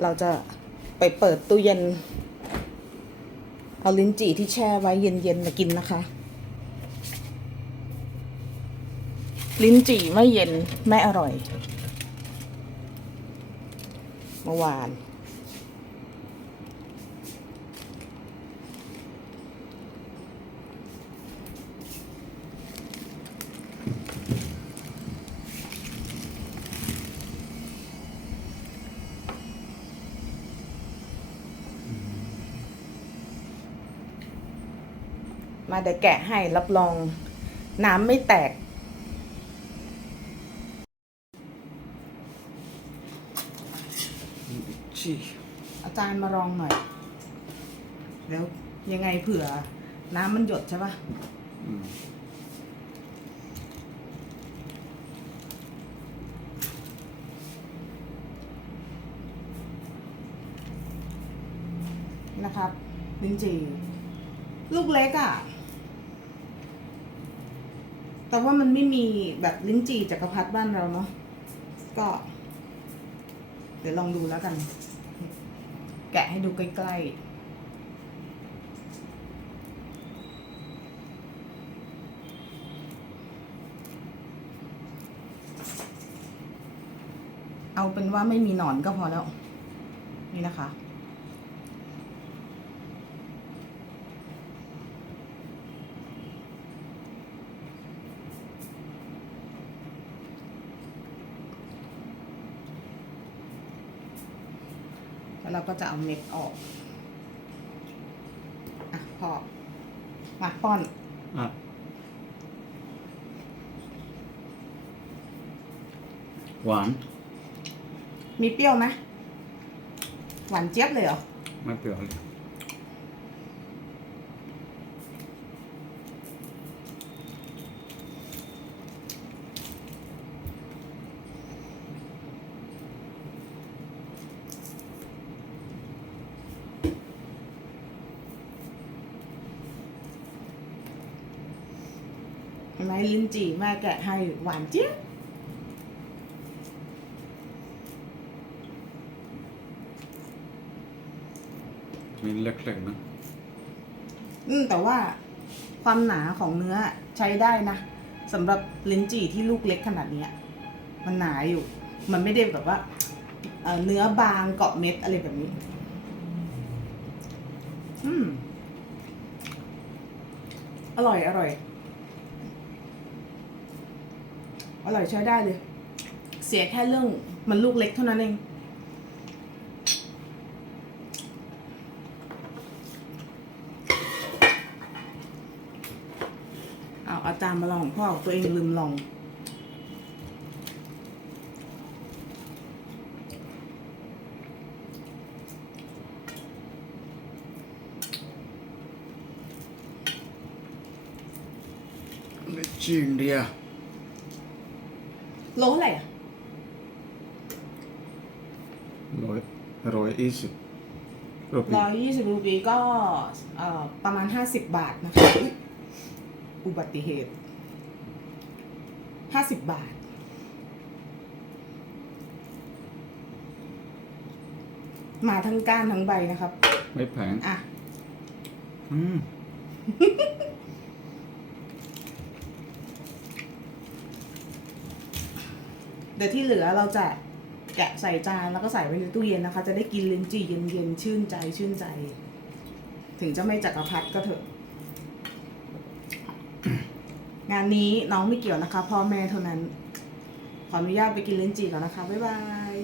เราจะไปเปิดตู้เย็น เอาลิ้นจี่ที่แช่ไว้เย็นๆมากินนะคะ ลิ้นจี่ไม่เย็นไม่อร่อย เมื่อวาน มาเดี๋ยวแกะให้รับรองน้ำไม่แตกจีอาจารย์มาลองหน่อย แล้วยังไงเผื่อ น้ำมันหยดใช่ปะอืมนี่นะครับลิ้นจี่ลูกเล็กอะ่ะ แต่ว่ามันไม่มีแบบลิ้นจี่จักรพรรดิบ้านเราเนาะก็ เดี๋ยวลองดูแล้วกัน แกะให้ดูใกล้ๆเอาเป็นว่าไม่มีหนอนก็พอแล้ว นี่นะคะ เราก็จะเอาเม็ดออกอะพอมาป้อนอะหวาน มีเปรี้ยวไหมหวานเจี๊ยบเลยเหรอ ไม่เปรี้ยวเลย ห็นไหมลิ้นจี่แม่แกะให้หวานเจี๊ยบมีเล็กๆนะอืมแต่ว่าความหนาของเนื้อใช้ได้นะสำหรับลิ้นจี่ที่ลูกเล็กขนาดเนี้ย มันหนาอยู่ มันไม่ได้แบบว่าเอ่อเนื้อบางเกาะเม็ดอะไรแบบนี้ อืม อร่อย อร่อย อร่อยใช้ได้เลย เสียแค่เรื่องมันลูกเล็กเท่านั้นเอง เอาอาจารย์มาลองของพ่อตัวเองลืมลองจีอินเดีย โลเท่าไหร่อะร้อยร้อยยี่สิบรูปีร้อยยี่สิบรูปีก็เอ่อประมาณห้าสิบบาทนะคะอุ๊ยอุบัติเหตุห้าสิบบาท มาทั้งก้านทั้งใบนะครับ ไม่แพงอะ อืม เดี๋ยวที่เหลือเราจะแกะใส่จานแล้วก็ใส่ไว้ในตู้เย็นนะคะ จะได้กินลิ้นจี่เย็นๆชื่นใจชื่นใจ ถึงจะไม่จักรพรรดิก็เถอะ งานนี้น้องไม่เกี่ยวนะคะพ่อแม่เท่านั้น ขออนุญาตไปกินลิ้นจี่ก่อนนะคะ บ๊ายบาย